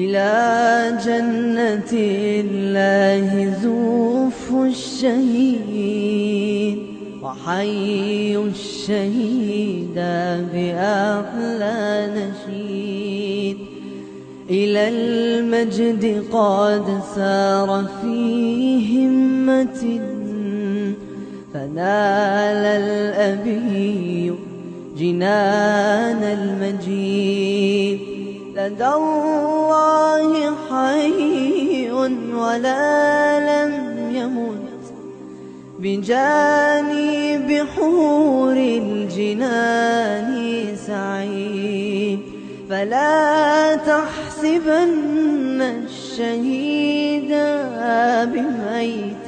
إلى جنة الله زوف الشهيد وحي الشهيد بأحلى نشيد. إلى المجد قد سار في همة فنال الأبي جنان المجيد. لدى الله حي ولا لم يمت بجانب حور الجنان سعيد. فلا تحسبن الشهيد بميت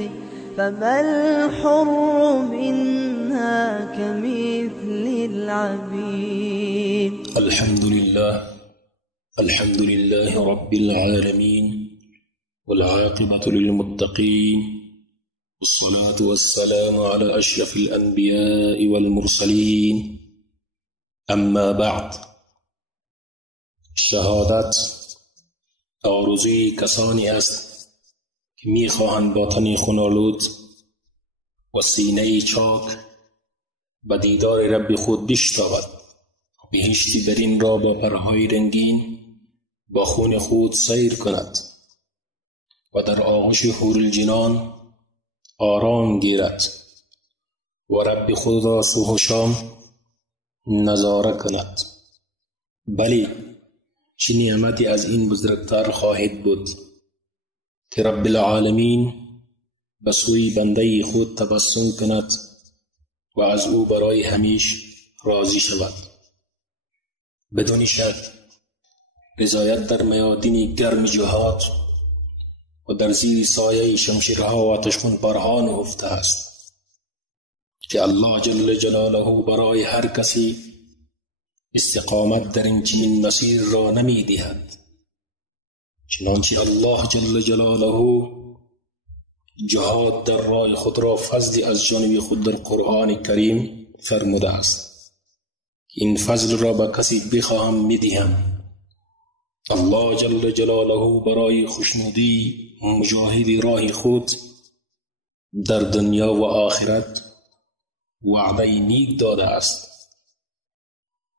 فما الحر منها كمثل العبيد. الحمد لله رب العالمين والعاقبة للمتقين والصلاة والسلام على أشرف الأنبياء والمرسلين. اما بعد، شهادت آرزوی کسانی است که میخواهند با تنی خونالود و سینه چاک به دیدار رب خود بشتابد، بهشتی برین را با پرهای رنگین با خون خود سیر کند و در آغوش حور الجنان آرام گیرد و رب خود را صبح و شام نظاره کند. بلی، چه نعمتی از این بزرگتر خواهد بود که رب العالمین به سوی بنده خود تبسم کند و از او برای همیشه راضی شود. بدون شک رضایت در میادین گرم جهاد و در زیر سایه شمشیرها و آتشخون پرها نهفته است که الله جل جلاله برای هر کسی استقامت در این چنین مسیر را نمی دهد، چنانچه الله جل جلاله جهاد در راه خود را فضل از جانب خود در قرآن کریم فرموده است. این فضل را به کسی بخواهم میدهم. الله جل جلاله برای خوشنودی مجاهد راه خود در دنیا و آخرت وعده نیک داده است،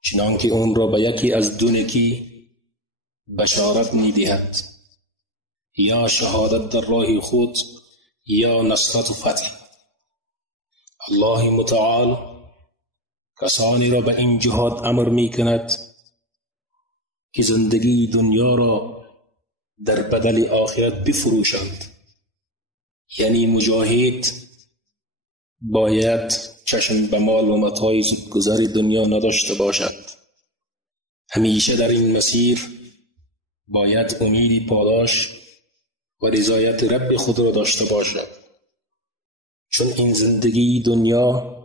چنانکه اون را به یکی از دو نکی بشارت میدهد، یا شهادت در راه خود یا نصرت و فتح. الله متعال کسانی را به این جهاد امر می کند که زندگی دنیا را در بدل آخرت بفروشند. یعنی مجاهد باید چشم به مال و متاع زودگذر دنیا نداشته باشد. همیشه در این مسیر باید امید پاداش و رضایت رب خود را داشته باشد، چون این زندگی دنیا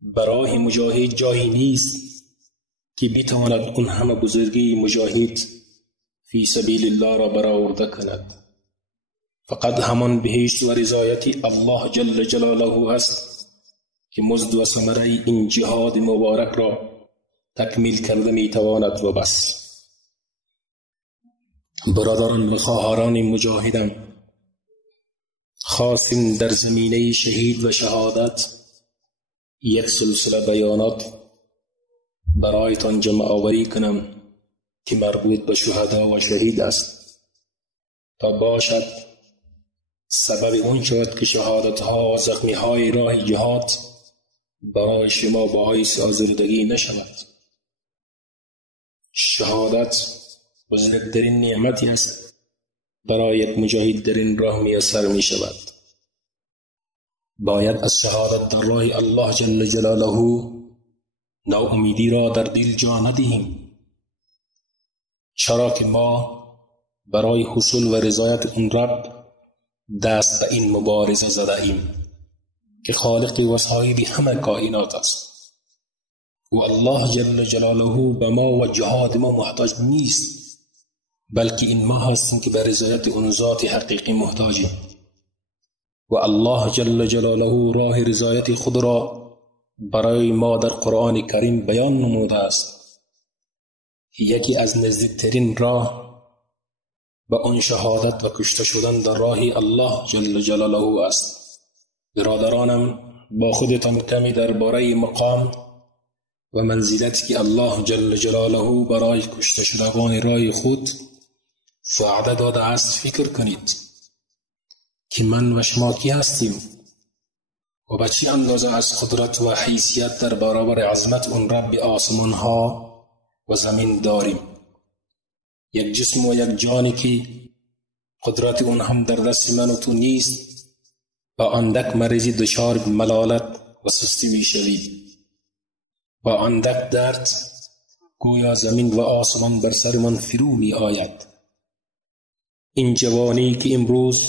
برای مجاهد جایی نیست که بتواند اون همه بزرگی مجاهد فی سبیل الله را برآورده کند. فقط همان بهشت و رضایت الله جل جلاله است که مزد و ثمره این جهاد مبارک را تکمیل کرده میتواند و بس. برادران و خواهران مجاهدم، خواستیم در زمینه شهید و شهادت یک سلسله بیانات برایتان جمع آوری کنم که مربوط به شهدا و شهید است، تا باشد سبب اون شود که شهادت ها و زخمی های راه جهاد برای شما باعث آزردگی نشود. شهادت بزرگترین نعمتی است برای یک مجاهد در این راه میسر می شود. باید از شهادت در راه الله جل جلاله ناامیدی را در دل جا ندهیم، چرا که ما برای حصول و رضایت اون رب دست به این مبارزه زده ایم که خالق و صاحب همه کائنات است و الله جل جلاله به ما و جهاد ما محتاج نیست، بلکه این ما هستیم که به رضایت اون ذات حقیقی محتاجیم و الله جل جلاله راه رضایت خود را برای ما در قرآن کریم بیان نموده است. یکی از نزدیکترین راه به آن شهادت و کشته شدن در راه الله جل جلاله است. برادرانم، با خودتان کمی درباره مقام و منزلتی که الله جل جلاله برای کشته شدگان راه خود وعده داده است فکر کنید که من و شما کی هستیم و به چه اندازه از قدرت و حیثیت در برابر عظمت اون رب آسمان ها و زمین داریم. یک جسم و یک جانی که قدرت اون هم در دست من و تو نیست، با اندک مریضی دچار ملالت و سستی می شوید. با اندک درد گویا زمین و آسمان بر سر من فرو می آید. این جوانی که امروز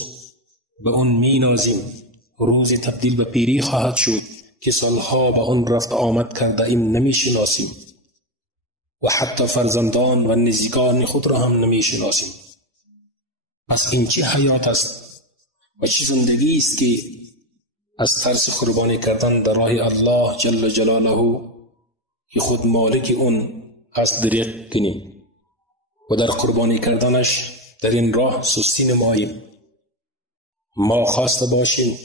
به اون می نازیم روزی تبدیل به پیری خواهد شد که سالها به اون رفت آمد کرده ایم نمی شناسیم و حتی فرزندان و نزدیکان خود را هم نمی شناسیم. پس این چه حیات است و چه زندگی است که از ترس قربانی کردن در راه الله جل جلاله که خود مالک اون است دریغ کنیم و در قربانی کردنش در این راه سستی نماییم. ما خواسته باشیم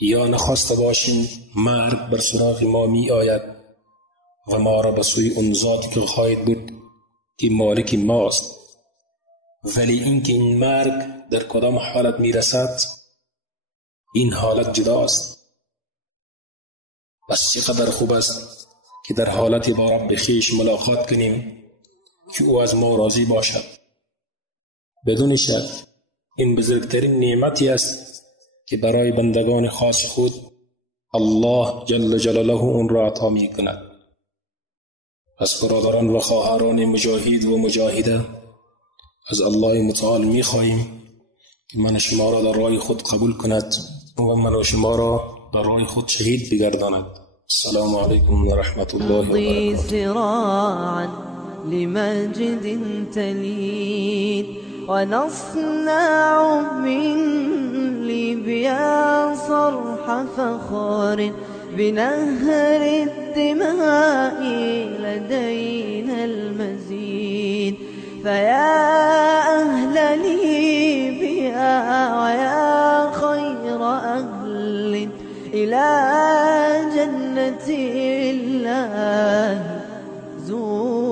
یا نخواسته باشیم مرگ بر سراغ ما می آید و ما را به سوی اون ذاتی که خواهد بود که مالک ماست. ولی اینکه این مرگ در کدام حالت می رسد، این حالت جداست. بس چقدر خوب است که در حالت با رب خویش ملاقات کنیم که او از ما راضی باشد. بدون شک این بزرگترین نعمتی است که برای بندگان خاص خود الله جل جلاله اون را عطا می کند. از برادران و خواهران مجاهد و مجاهده از الله متعال می خواهیم که من شما را در راه خود قبول کند و من و شما را در راه خود شهید بگرداند. السلام علیکم و رحمت الله و برکاته. لمجد تلين ونصنع من ليبيا صرح فخار بنهر الدماء لدينا المزيد. فيا أهل ليبيا ويا خير أهل إلى جنة الله زور